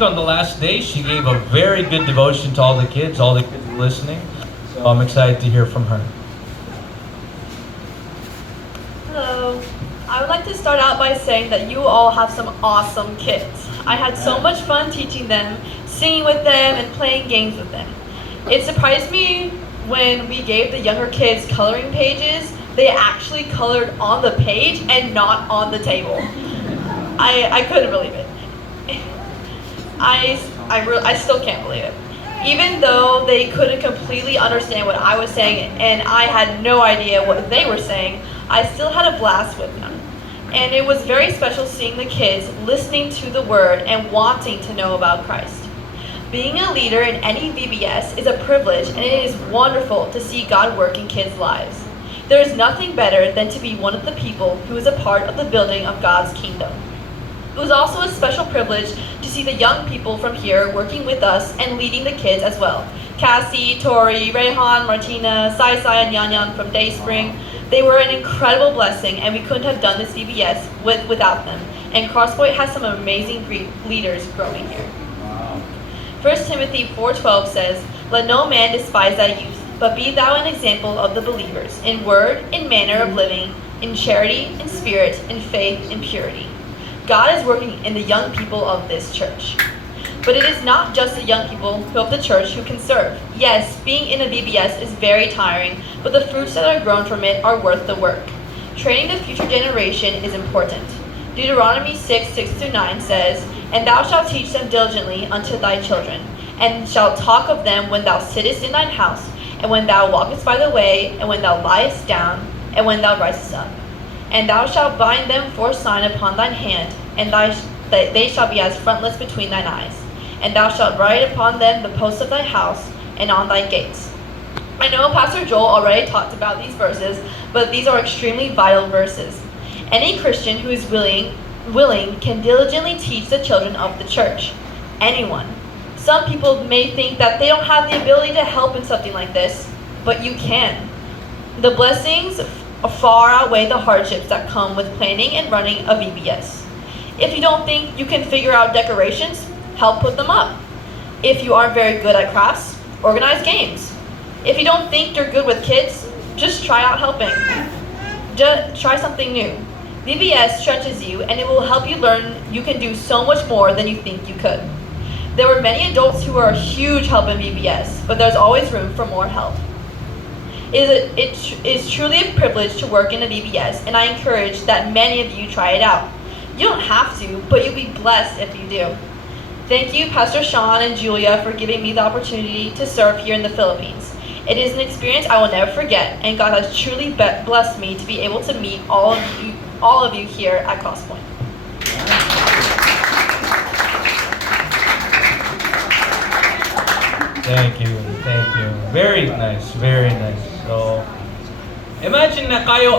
On the last day, she gave a very good devotion to all the kids listening. So I'm excited to hear from her. Hello. I would like to start out by saying that you all have some awesome kids. I had so much fun teaching them, singing with them, and playing games with them. It surprised me when we gave the younger kids coloring pages, they actually colored on the page and not on the table. I couldn't believe it. I still can't believe it. Even though they couldn't completely understand what I was saying and I had no idea what they were saying, I still had a blast with them. And it was very special seeing the kids listening to the word and wanting to know about Christ. Being a leader in any VBS is a privilege, and it is wonderful to see God work in kids' lives. There is nothing better than to be one of the people who is a part of the building of God's kingdom. It was also a special privilege to see the young people from here working with us and leading the kids as well. Cassie, Tori, Rehan, Martina, Sai Sai, and Yan Yan from Dayspring. They were an incredible blessing, and we couldn't have done this VBS without them. And Crosspoint has some amazing leaders growing here. 1 Timothy 4:12 says, "Let no man despise thy youth, but be thou an example of the believers, in word, in manner of living, in charity, in spirit, in faith, in purity." God is working in the young people of this church. But it is not just the young people of the church who can serve. Yes, being in a VBS is very tiring, but the fruits that are grown from it are worth the work. Training the future generation is important. Deuteronomy 6:6-9 says, "And thou shalt teach them diligently unto thy children, and shalt talk of them when thou sittest in thine house, and when thou walkest by the way, and when thou liest down, and when thou risest up. And thou shalt bind them for a sign upon thine hand, and they shall be as frontlets between thine eyes. And thou shalt write upon them the posts of thy house, and on thy gates." I know Pastor Joel already talked about these verses, but these are extremely vital verses. Any Christian who is willing can diligently teach the children of the church. Anyone. Some people may think that they don't have the ability to help in something like this, but you can. The blessings far outweigh the hardships that come with planning and running a VBS. If you don't think you can figure out decorations, help put them up. If you aren't very good at crafts, organize games. If you don't think you're good with kids, just try out helping. Just try something new. VBS stretches you, and it will help you learn you can do so much more than you think you could. There were many adults who are a huge help in VBS, but there's always room for more help. It is truly a privilege to work in a VBS, and I encourage that many of you try it out. You don't have to, but you'll be blessed if you do. Thank you, Pastor Sean and Julia, for giving me the opportunity to serve here in the Philippines. It is an experience I will never forget, and God has truly blessed me to be able to meet all of you here at Crosspoint. Thank you. Very nice. So, imagine na kayo